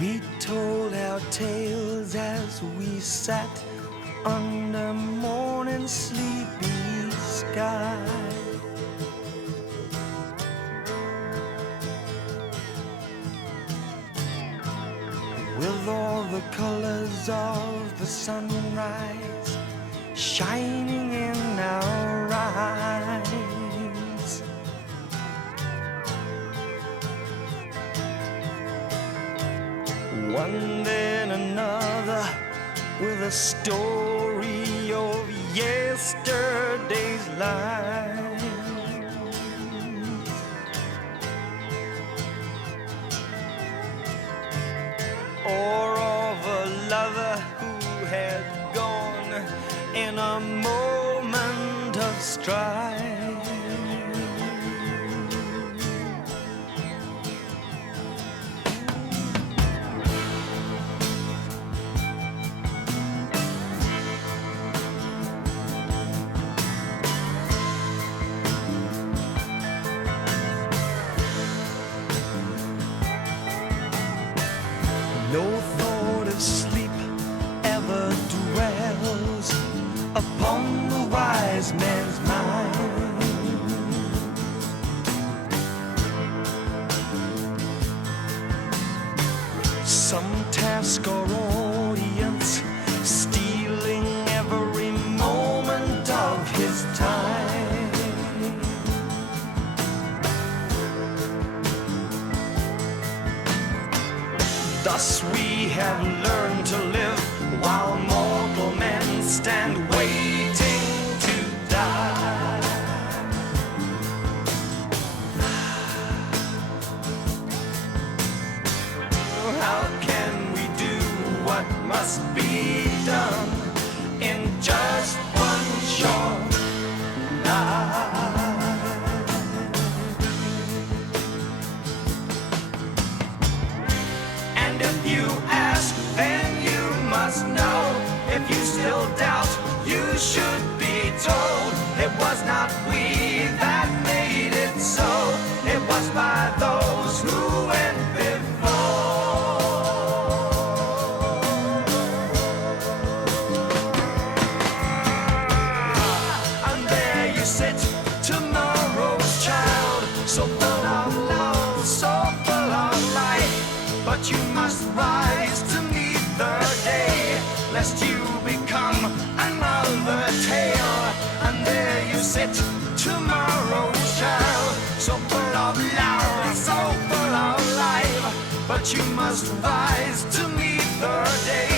We told our tales as we sat under morning sleepy sky. With all the colors of the sunrise shining in our eyes. One then another with a story of yesterday's life. Or of a lover who had gone in a moment of strife. No thought of sleep ever dwells upon the wise man's mind. Some task or audience stealing every moment of his time. Thus we have learned to live while mortal men stand waiting to die. How can we do what must be done in just one short night? If you ask, then you must know. If you still doubt, you should be told. It was not we that made it so. It was by those who went before. And there you sit, tomorrow's child, so full of love, so full of life. But you must rise to meet the day, lest you become another tale. And there you sit, tomorrow's child, so full of love, so full of life. But you must rise to meet the day.